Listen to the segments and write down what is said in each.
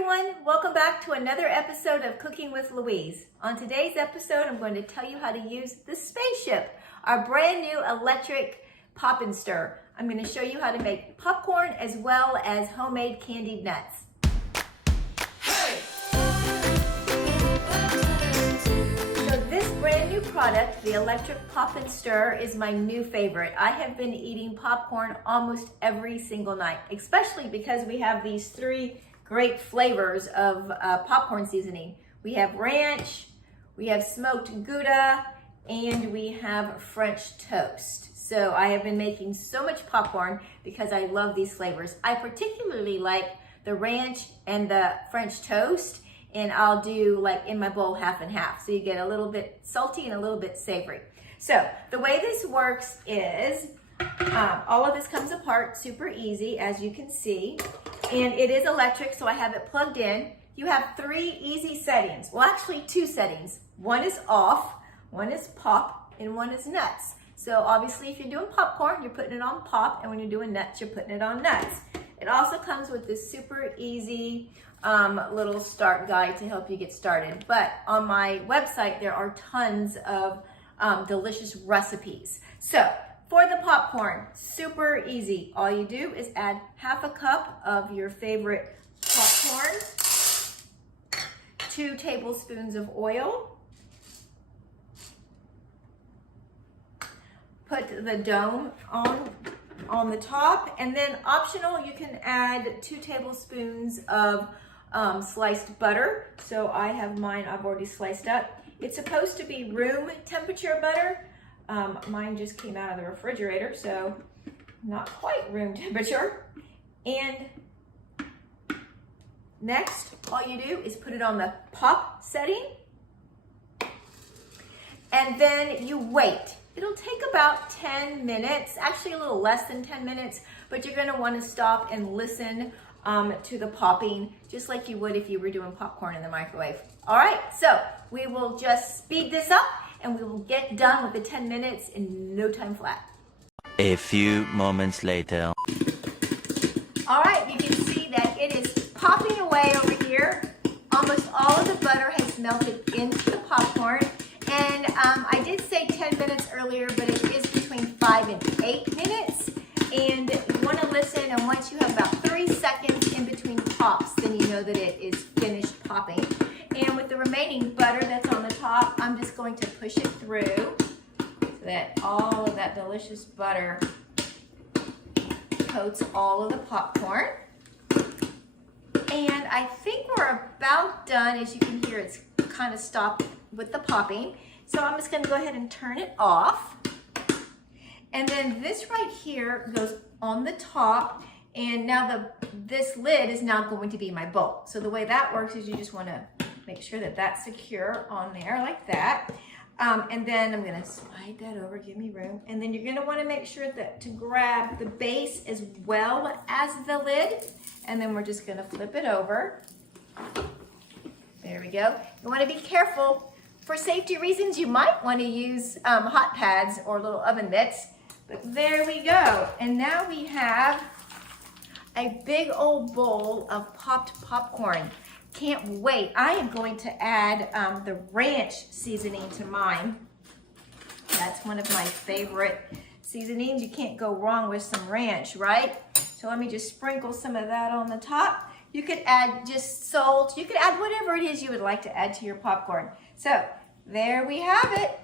everyone, welcome back to another episode of Cooking with Louise. On today's episode, I'm going to tell you how to use the Spaceship, our brand new electric pop and stir. I'm going to show you how to make popcorn as well as homemade candied nuts. So this brand new product, the electric pop and stir, is my new favorite. I have been eating popcorn almost every single night, especially because we have these three great flavors of popcorn seasoning. We have ranch, we have smoked Gouda, and we have French toast. So I have been making so much popcorn because I love these flavors. I particularly like the ranch and the French toast, and I'll do like in my bowl half and half. So you get a little bit salty and a little bit savory. So the way this works is all of this comes apart super easy, as you can see, and it is electric, so I have it plugged in. You have three easy settings. Well, actually two settings. One is off, one is pop, and one is nuts. So obviously if you're doing popcorn, you're putting it on pop, and when you're doing nuts, you're putting it on nuts. It also comes with this super easy little start guide to help you get started. But on my website, there are tons of delicious recipes. So for the popcorn, super easy. All you do is add half a cup of your favorite popcorn, 2 tablespoons of oil, put the dome on the top, and then optional, you can add 2 tablespoons of sliced butter. So I have mine, I've already sliced up. It's supposed to be room temperature butter. Mine just came out of the refrigerator, so not quite room temperature. And next, all you do is put it on the pop setting, and then you wait. It'll take about 10 minutes, actually a little less than 10 minutes, but you're gonna wanna stop and listen to the popping, just like you would if you were doing popcorn in the microwave. All right, so we will just speed this up and we will get done with the 10 minutes in no time flat. A few moments later. All right, you can see that it is popping away over here. Almost all of the butter has melted into the popcorn. And I did say 10 minutes earlier, but it is between 5 and 8 minutes. And you want to listen, and once you have about 3 seconds in between pops, then you know that it is finished popping. And with the remaining butter that's on the top, I'm just going to push it through so that all of that delicious butter coats all of the popcorn. And I think we're about done. As you can hear, it's kind of stopped with the popping. So I'm just going to go ahead and turn it off. And then this right here goes on the top, and now this lid is now going to be my bowl. So the way that works is you just want to make sure that that's secure on there like that. And then I'm going to slide that over, give me room. And then you're going to want to make sure that to grab the base as well as the lid. And then we're just going to flip it over. There we go. You want to be careful. For safety reasons, you might want to use hot pads or little oven mitts. But there we go. And now we have a big old bowl of popped popcorn. Can't wait. I am going to add the ranch seasoning to mine. That's one of my favorite seasonings. You can't go wrong with some ranch, right? So let me just sprinkle some of that on the top. You could add just salt. You could add whatever it is you would like to add to your popcorn. So there we have it.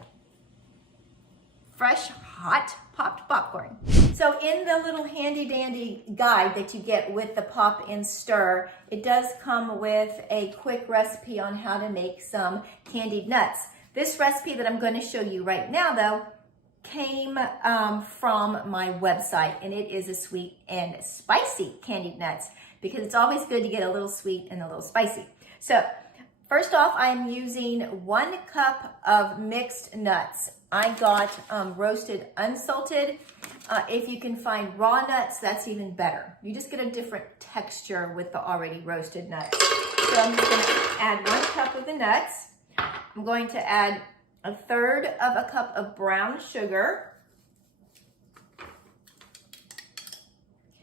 Fresh, hot, popped popcorn. So in the little handy dandy guide that you get with the pop and stir, it does come with a quick recipe on how to make some candied nuts. This recipe that I'm going to show you right now, though, came from my website, and it is a sweet and spicy candied nuts, because it's always good to get a little sweet and a little spicy. So first off, I'm using 1 cup of mixed nuts. I got roasted unsalted. If you can find raw nuts, that's even better. You just get a different texture with the already roasted nuts. So I'm just going to add 1 cup of the nuts. I'm going to add 1/3 of a cup of brown sugar.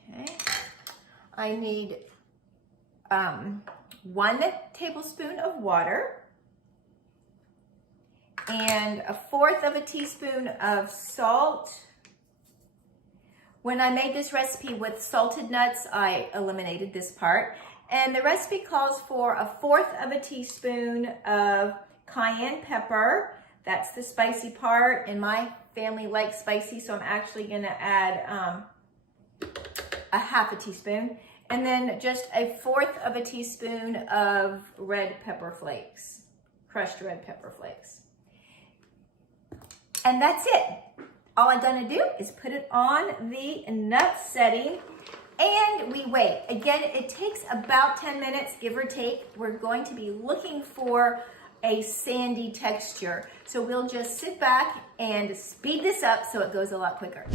Okay. I need 1 tablespoon of water, and 1/4 teaspoon of salt. When I made this recipe with salted nuts, I eliminated this part. And the recipe calls for 1/4 teaspoon of cayenne pepper. That's the spicy part, and my family likes spicy, so I'm actually gonna add 1/2 teaspoon. And then just 1/4 teaspoon of red pepper flakes, crushed red pepper flakes. And that's it. All I'm gonna do is put it on the nut setting and we wait. Again, it takes about 10 minutes, give or take. We're going to be looking for a sandy texture. So we'll just sit back and speed this up so it goes a lot quicker.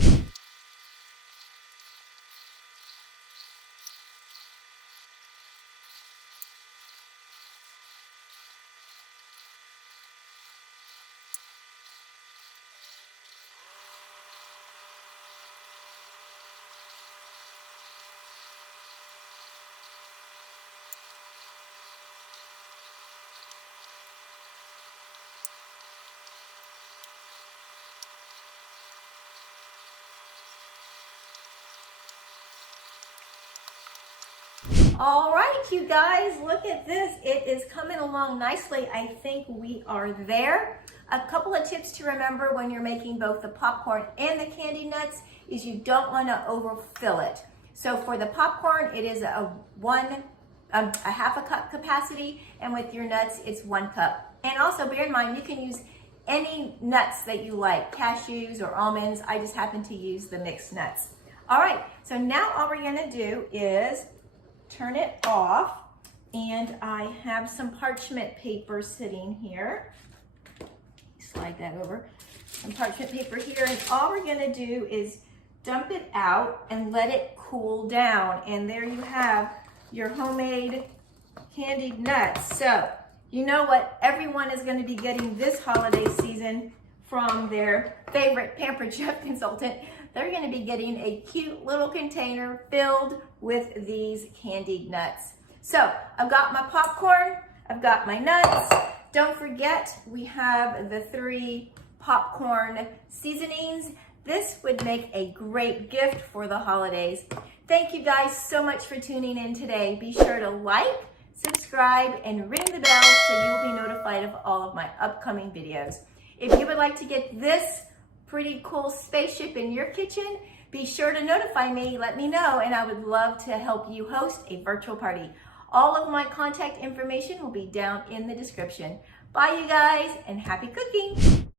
All right, you guys, look at this. It is coming along nicely. I think we are there. A couple of tips to remember when you're making both the popcorn and the candied nuts is you don't want to overfill it. So for the popcorn, it is a 1/2 cup capacity, and with your nuts, it's 1 cup. And also bear in mind, you can use any nuts that you like, cashews or almonds. I just happen to use the mixed nuts. All right, so now all we're gonna do is turn it off, and I have some parchment paper sitting here. Slide that over. Some parchment paper here, and all we're gonna do is dump it out and let it cool down. And there you have your homemade candied nuts. So you know what everyone is gonna be getting this holiday season from their favorite Pampered chef consultant. They're gonna be getting a cute little container filled with these candied nuts. So I've got my popcorn, I've got my nuts. Don't forget, we have the 3 popcorn seasonings. This would make a great gift for the holidays. Thank you guys so much for tuning in today. Be sure to like, subscribe, and ring the bell so you will be notified of all of my upcoming videos. If you would like to get this pretty cool spaceship in your kitchen, be sure to notify me, let me know, and I would love to help you host a virtual party. All of my contact information will be down in the description. Bye you guys, and happy cooking!